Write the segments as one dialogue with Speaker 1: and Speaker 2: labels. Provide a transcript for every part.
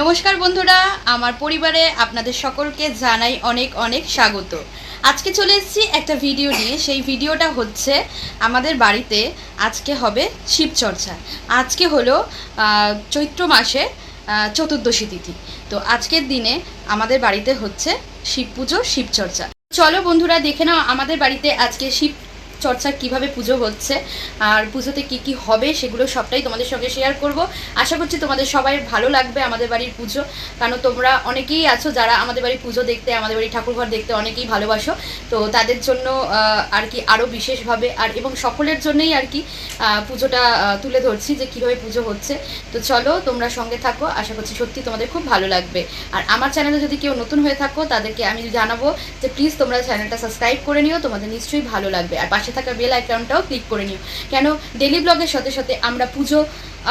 Speaker 1: নমস্কার বন্ধুরা, আমার পরিবারে আপনাদের সকলকে জানাই অনেক অনেক স্বাগত। আজকে চলে এসেছি একটা ভিডিও নিয়ে। সেই ভিডিওটা হচ্ছে আমাদের বাড়িতে আজকে হবে শিবচর্চা। আজকে হলো চৈত্র মাসে চতুর্দশী তিথি। তো আজকের দিনে আমাদের বাড়িতে হচ্ছে শিব পুজো শিবচর্চা চলো বন্ধুরা, দেখে নাও আমাদের বাড়িতে আজকে শিব চর্চা কীভাবে পুজো হচ্ছে আর পুজোতে কি কি হবে সেগুলো সবটাই তোমাদের সঙ্গে শেয়ার করব। আশা করছি তোমাদের সবাই ভালো লাগবে আমাদের বাড়ির পুজো। কারণ তোমরা অনেকেই আছো যারা আমাদের বাড়ির পুজো দেখতে, আমাদের বাড়ির ঠাকুরঘর দেখতে অনেকেই ভালোবাসো। তো তাদের জন্য আর কি আরও বিশেষভাবে আর এবং সকলের জন্যই আর কি পুজোটা তুলে ধরছি যে কীভাবে পুজো হচ্ছে। তো চলো তোমরা সঙ্গে থাকো, আশা করছি সত্যি তোমাদের খুব ভালো লাগবে। আর আমার চ্যানেলে যদি কেউ নতুন হয়ে থাকো, তাদেরকে আমি জানাব যে প্লিজ তোমরা চ্যানেলটা সাবস্ক্রাইব করে নিও, তোমাদের নিশ্চয়ই ভালো লাগবে। আর পাশে থাকা বেল আইকনটাও ক্লিক করে নিও। কেন? ডেলি ব্লগের সাথে সাথে আমরা পুজো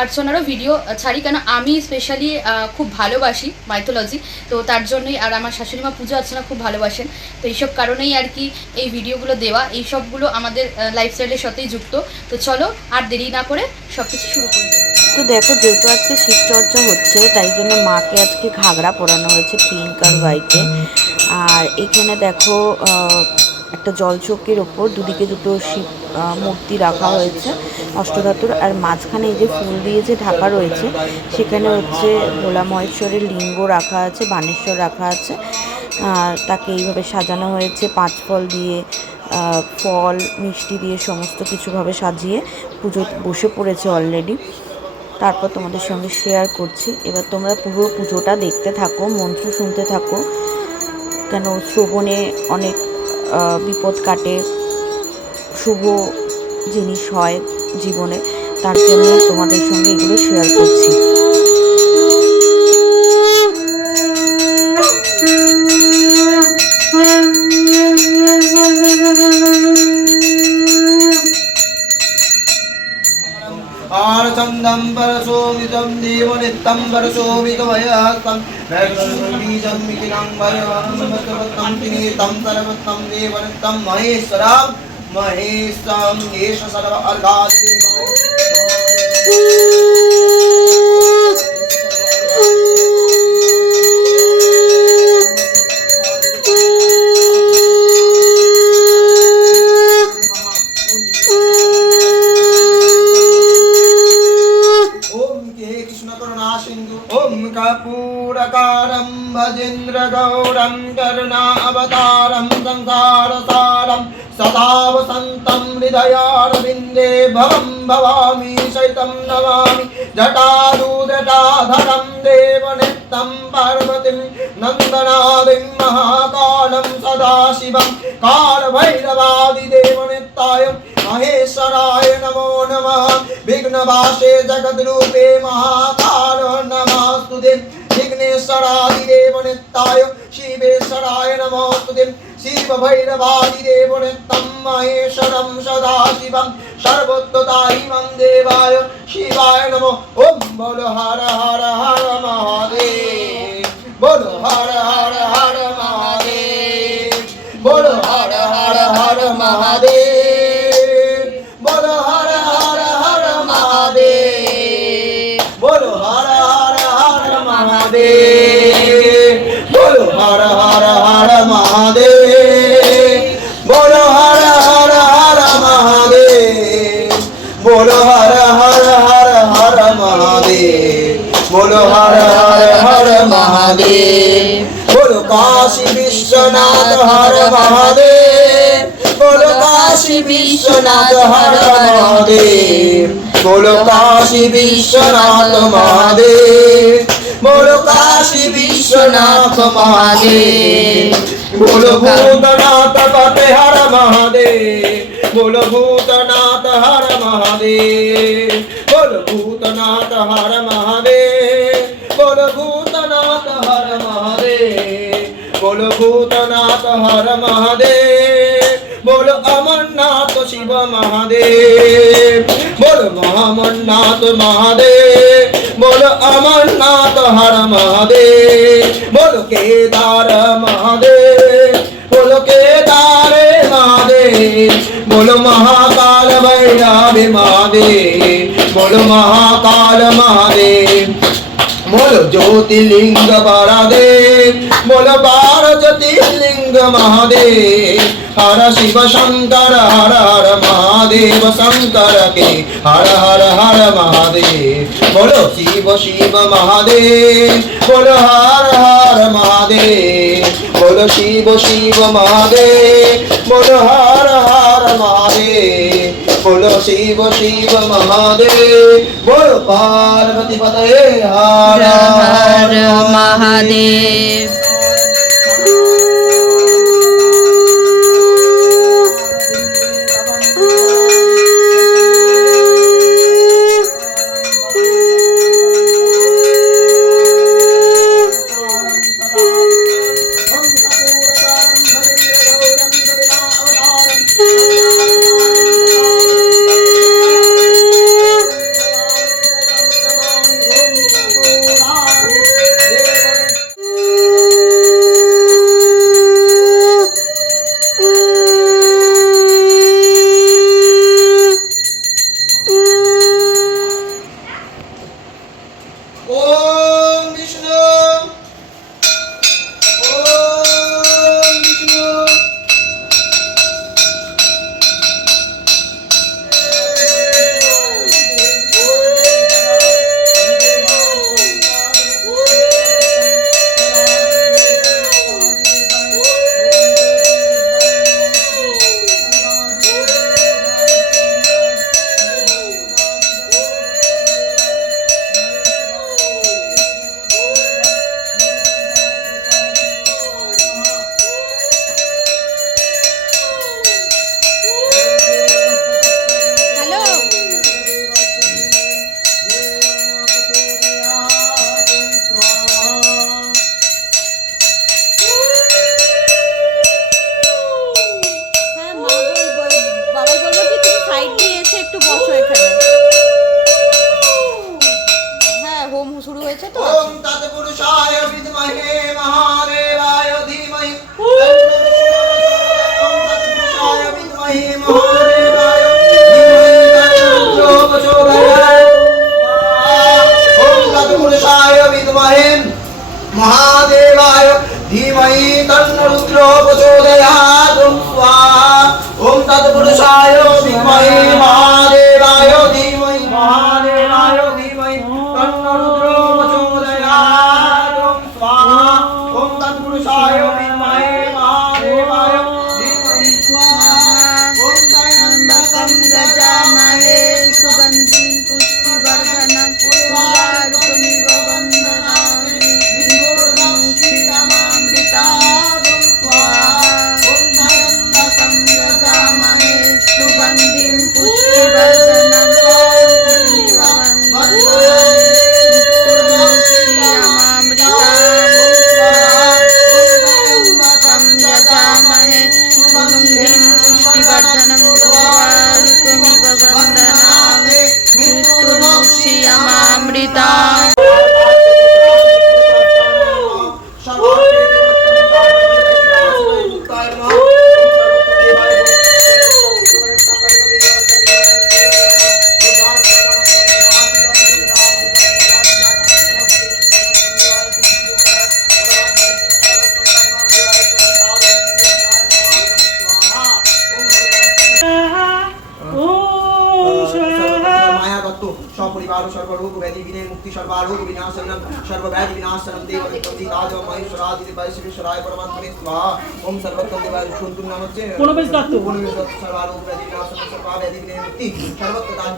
Speaker 1: অর্চনারও ভিডিও ছাড়ি। কেন? আমি স্পেশালি খুব ভালোবাসি মাইথোলজি তো তার জন্যই আর আমার শাশুড়ি মা পুজো অর্চনা খুব ভালোবাসেন। তো এইসব কারণেই আর কি এই ভিডিওগুলো দেওয়া এই সবগুলো আমাদের লাইফস্টাইলের সাথেই যুক্ত। তো চলো আর দেরি না করে সব কিছু শুরু করে।
Speaker 2: তো দেখো, যেহেতু আজকে শিবচর্চা হচ্ছে, তাই জন্য মাকে আজকে ঘাগরা পরানো হয়েছে পিঙ্ক আর হোয়াইটে আর এখানে দেখো একটা জলচৌকির ওপর দুদিকে দুটো শিব মূর্তি রাখা হয়েছে, অষ্টধাতুর। আর মাঝখানে এই যে ফুল দিয়ে যে ঢাকা রয়েছে, সেখানে হচ্ছে ভোলা মহেশ্বরের লিঙ্গ রাখা আছে, বানেশ্বর রাখা আছে। আর তাকে এইভাবে সাজানো হয়েছে, পাঁচ ফল দিয়ে ফল, মিষ্টি দিয়ে সমস্ত কিছুভাবে সাজিয়ে পুজো বসে পড়েছে অলরেডি তারপর তোমাদের সঙ্গে শেয়ার করছি। এবার তোমরা পুরো পুজোটা দেখতে থাকো, মন্ত্র শুনতে থাকো। কেন শ্রবণে অনেক বিপদ কাটে, শুভ জিনিস হয় জীবনে, তার জন্য তোমাদের সঙ্গে এগুলো শেয়ার করছি।
Speaker 3: ஆனந்தம் பரசோமிதம் தேவனித்தம் பரசோமிதமயாஸ்தம் वैष्णवीजं मिथिलं वरवं त्रिनेतं सर्वतं देवनित्यं महेश्वरं महेशं एष सर्व ॐ सिन्धु ॐ कर्पूरकारं भजेन्द्र गौरं करुणावतारं संसारसारं सदा वसन्तं हृदयारविन्दे भवं भवामि सहितं नमामि जटादुजटाधरं देवनित्यं पार्वतीं नन्दनादिं महाकालं सदाशिवं कालभैरवादिदेवनित्याय महेश्वराय नमो नमः विघ्नवासे जगद्रूपे महाकाल नमस्तुते विघ्नेश्वरादिदेव नित्याय शिवेश्वराय नमोस्तुते शिवभैरवादिदेव नित्यं महेश्वरं सदाशिवं सर्वोत्तताहिमं देवाय शिवाय नमो ॐ बोलो हर हर हर महादेव बोलो हर हर हर বিশ্বনাথ হর মহাদেব। বলো কাশী বিশ্বনাথ হর মহাদেব। বলো কাশী বিশ্বনাথ মহাদেব। বলো কাশী বিশ্বনাথ মহাদেব। বলো ভূতনাথ পতে হর মহাদেব। বলো ভূতনাথ হর মহাদেব। বলো ভূতনাথ হর মহাদেব বলো ভূতনাথ হর মহাদেব, বলো অমরনাথ শিব মহাদেব, বলো মহামরনাথ মহাদেব, বলো অমরনাথ হর মহাদেব, বলো কেদার মহাদেব, বলো কেদার মহাদেব, বলো মহাকাল ভৈরবে মহাদেব, বলো মহাকাল মহাদেব। মোল জ্যোতির্লিঙ্গ
Speaker 1: বারাদেব মোল
Speaker 3: বার জ্যোতির্লিঙ্গ মহাদেব হর
Speaker 1: শিব শঙ্কর হর হর মহাদেব শঙ্কর কে হর হর হর মহাদেব বলো শিব শিব মহাদেব বলো হর
Speaker 3: হর মহাদেব বলো শিব শিব মহাদেব বলো হর হর মহাদেব বলো শিব শিব মহাদেব বলো পার্বতী পদে হর। হর মহাদেব। ওম সপরিবার সর্বরোগ ব্যাধি বিনে মুক্তি সর্বারোগ বিনাশনম সর্বব্যাধি বিনাশনম দেব নিত্যি রাজ মহেশ্বরাদি দেবায় শিবেশ্বরায় পরমাত্মনে স্বাহা ওম সর্বত্র দেবায় সন্তুর নাম হচ্ছে
Speaker 4: প্রণবেশ দত্ত।
Speaker 3: প্রণবেশ দত্ত সর্বারোগ ব্যাধি বিনাশনম সর্বব্যাধি বিনে মুক্তি সর্বত্র তার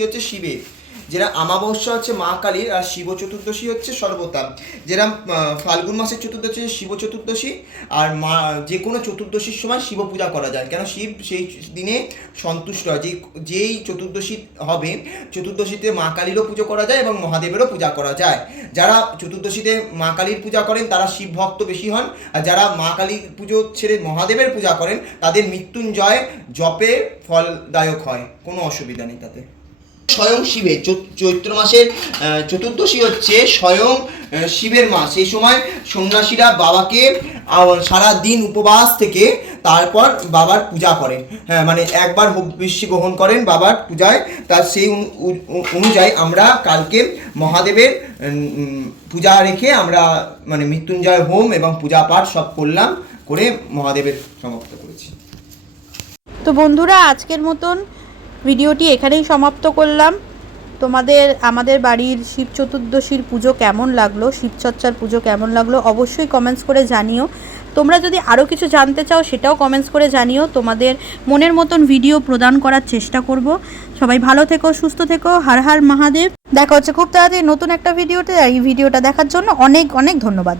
Speaker 3: নাম দেবায় শিবেশ্বরাদি যেটা আমাবস্যা হচ্ছে মা কালীর আর শিব চতুর্দশী হচ্ছে সর্বতা আহ, ফাল্গুন মাসের চতুর্দশী হচ্ছে শিব চতুর্দশী আর মা যে কোনো চতুর্দশীর সময় শিব পূজা করা যায়। কেন শিব সেই দিনে সন্তুষ্ট হয়। যে যেই চতুর্দশী হবে চতুর্দশীতে মা কালীরও পুজো করা যায় এবং মহাদেবেরও পূজা করা যায়। যারা চতুর্দশীতে মা কালীর পূজা করেন তারা শিব ভক্ত বেশি হন। আর যারা মা কালীর পুজো ছেড়ে মহাদেবের পূজা করেন তাদের মৃত্যুঞ্জয় জপে ফলদায়ক হয়। কোনো অসুবিধা নেই তাতে। স্বয়ং শিবের। চৈত্র মাসের চতুর্দশী হচ্ছে স্বয়ং শিবের মাস। সেই সময় সন্ন্যাসীরা বাবাকে সারা দিন উপবাস থেকে তারপর বাবার পূজা করেন। হ্যাঁ মানে একবার বিশ্ব গ্রহণ করেন বাবার পূজায়। তার সেই অনুযায়ী আমরা কালকে মহাদেবের পূজা রেখে আমরা মানে মৃত্যুঞ্জয় হোম এবং পূজা পাঠ সব করলাম, করে মহাদেবের সমাপ্ত করেছি।
Speaker 5: তো বন্ধুরা, আজকের মতন ভিডিওটি এখানেই সমাপ্ত করলাম। তোমাদের, আমাদের বাড়ির শিব চতুর্দশীর পুজো কেমন লাগল, শিবচর্চার পুজো কেমন লাগল, অবশ্যই কমেন্টস করে জানিও। তোমরা যদি আরও কিছু জানতে চাও, সেটাও কমেন্টস করে জানিও। তোমাদের মনের মতন ভিডিও প্রদান করার চেষ্টা করব। সবাই ভালো থেকো, সুস্থ থেকো, হার হার মহাদেব। দেখা হচ্ছে খুব তাড়াতাড়ি নতুন একটা ভিডিওতে এই ভিডিওটা দেখার জন্য অনেক অনেক ধন্যবাদ।